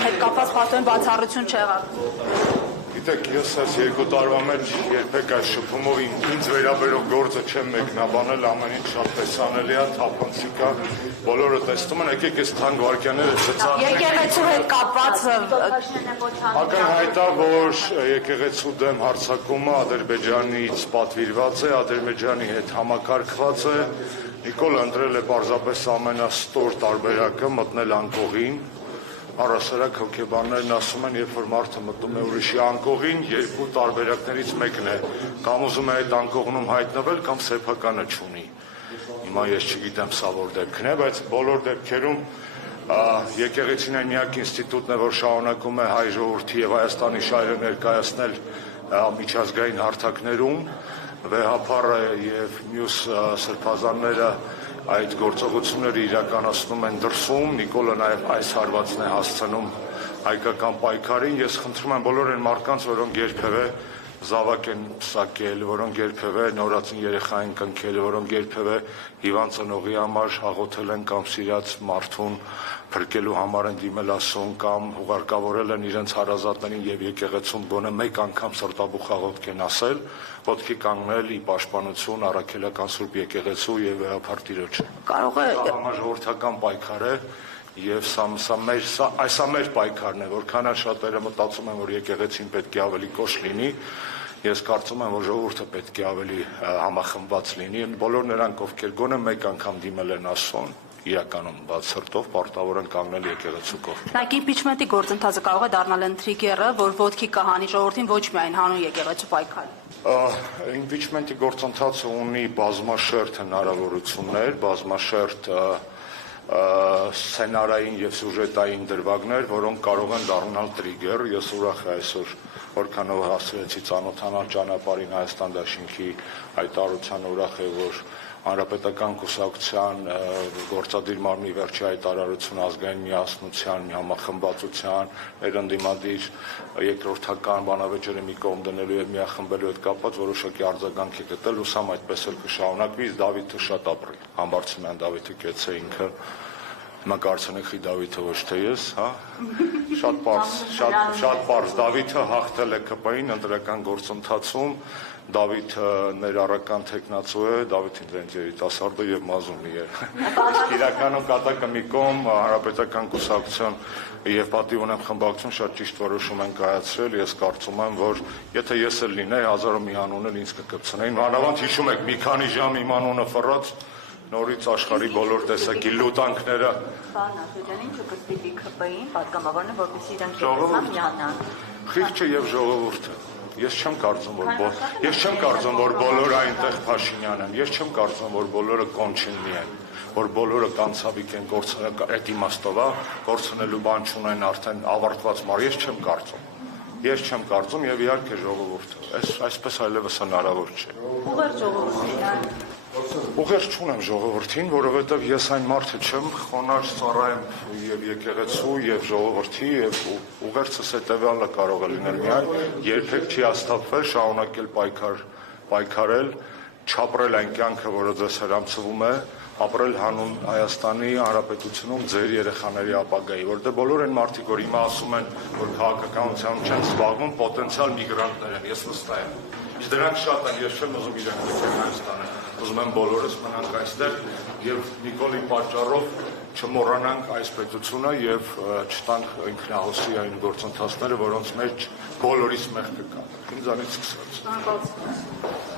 կառավարության հետ կապված փաստորեն բացառություն չեղավ։ Գիտեք, ես այս 2 տարվա մեջ երբեք այս շփումով ինձ վերաբերող գործը չեմ մեկնաբանել, ամեն ինչ շատ տեսանելի է, թափանցիկ է, բոլորը տեսնում են, եկեք այս թանկ վայրկյանները ցցած։ Եկեղեցու հետ կապված ակնհայտ է, որ եկեղեցու դեմ հարձակումը Ադրբեջանից պատվիրված է, Ադրբեջանի հետ համակարգված է։ Նիկոլը ընտրել է պարզապես ամենաստոր տարբերակը մտնել անկողին։ Առասարակ հոգեբաններն ասում են, երբ որ մարդը մտնում է ուրիշի անկողին, 2 տարբերակներից մեկն է, կամ ուզում է այդ անկողնում հայտնվել, կամ սեփականը չունի։ Հիմա ես չգիտեմ սա որ դեպքն է, բայց բոլոր դեպքերում եկեղեցին այն միակ ինստիտուտն է, որ շարունակում է հայ ժողովրդի եւ Հայաստանի շահերը ներկայացնել միջազգային հարթակներում, վեհապարը եւ մյուս սրբազանները այդ գործողությունները իրականացնում են դրսում, Նիկոլը նաև այս հարվածն է հասցնում հայկական պայքարին, ես խնդրում եմ բոլոր այն մարդկանց, որոնք երբևէ զավակ են պսակել, որոնք երբևէ նորածին երեխա են կնքել, որոնք երբևէ հիվանդ ծնողի համար աղոթել են կամ սիրած մարդուն փրկելու համար են դիմել ասուն կամ ուղարկավորել են իրենց հարազատներին եւ եկեղեցուն գոնե մեկ անգամ սրտաբուխ աղոթք են ասել, ոտքի կանգնել ի պաշտպանություն առաքելական Սուրբ եկեղեցու եւ վեհապար Տիրոջը։ Կարող է Համաժողովրդական պայքար է եւ սա մեր պայքարն է, որքան շատերը մտածում են, որ եկեղեցին պետք է ավելի կոշտ լինի, ես կարծում եմ, որ ժողովուրդը պետք է ավելի համախմբված լինի, բոլոր նրանք, ովքեր գոնե մեկ անգամ դիմել են ասուն, իրականում բաց սրտով պարտավոր են կանգնել եկեղեցու կողքին։ Նայեք, իմպիչմենտի գործընթացը կարող է դառնալ այն թրիգերը, որ ոտքի կհանի ժողովրդին ոչ միայն հանուն եկեղեցու պայքարի։ Իմպիչմենտի գործընթացը ունի բազմաշերտ հնարավորություններ, բազմաշերտ սցենարային եւ սյուժետային դրվագներ, որոնք կարող են դառնալ տրիգեր։ Ես ուրախ եմ այսօր, որքանով հասցրեցի ծանոթանալ ճանապարհին Հայաստան դաշինքի հայտարարության, ուրախ եմ, որ Հանրապետական կուսակցության գործադիր մարմնի վերջի հայտարարությունը ազգային միասնության, համախմբվածության, ներընդդիմադիր երկրորդական բանավեճերի մի կողմ դնելու եւ միախմբելու հետ կապված որոշակի արձագանք է գտել, ուսամ այդպես էլ կշարունակվի, Դավիթը շատ ապրել։ Համբարձումյան Դավիթը կեցե ինքը Հիմա կարծում եք Դավիթը ոչ թե ես, հա? Շատ պարզ Դավիթը հաղթել է ԿՊ-ին ընտրական գործընթացում, Դավիթը ներառական թեկնածու է, Դավիթին դրանց երիտասարդը եւ մազունի է։ Իսկ իրականում կատակը մի կողմ Հանրապետական կուսակցություն եւ պատիվ ունեմ խմբակցություն շատ ճիշտ որոշում են կայացրել, ես կարծում եմ, որ եթե ես էլ լինեի 1000 մի անուն էլ ինձ կկպցնեին, մանավանդ հիշում եք մի քանի ժամ իմ անունը ֆռած նորից աշխարհի բոլոր տեսակի լուտանքները։ Պարոն Աշոտյան, ինչու կսպիտի ԿՊ-ին պատգամավորն է, որպեսզի իրենք միանան։ Խիղճը եւ ժողովուրդը։ Ես չեմ կարծում, որ բոլորը այնտեղ Փաշինյան են։ Ես չեմ կարծում, որ բոլորը կոնչինի են, որ բոլորը կանցավիկ են, այդ իմաստով, կորցնելու բան չունեն արդեն ավարտված մար։ Ես չեմ կարծում եւ իհարկե ժողովուրդը։ Այսպես այլևս հնարավոր չէ։ Ուղղակի ժողովուրդին Ուղերձ չունեմ ժողովրդին, որովհետև ես այն մարդը չեմ, խոնարհ ծառայեմ եւ եկեղեցու եւ ժողովրդի եւ ուղերձս հետեւյալը կարող է լինել միայն երբեք չի հաստատվել, շարունակել պայքարել, չապրել այն կյանքը, որը ձեզ հրամցվում է, ապրել հանուն Հայաստանի Հանրապետությունում ձեր երեխաների ապագայի, որտեղ բոլոր այն մարդիկ, որ հիմա ասում են, որ քաղաքականությամբ չեն զբաղվում, պոտենցիալ միգրանտներ են, ես վստահ եմ։ Դրանք շատ են, ես չեմ ուզում իրենք լքել Հայաստանը, ուզում եմ բոլորս մնանք այստեղ եւ Նիկոլի պատճառով չմոռանանք այս պետությունը եւ չտանք ինքնահոսի այն գործընթացները, որոնց մեջ բոլորիս մեղքը կա։ Ինձանից սկսած։